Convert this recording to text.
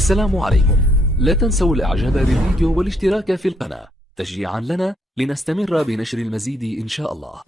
السلام عليكم. لا تنسوا الاعجاب بالفيديو والاشتراك في القناة تشجيعا لنا لنستمر بنشر المزيد إن شاء الله.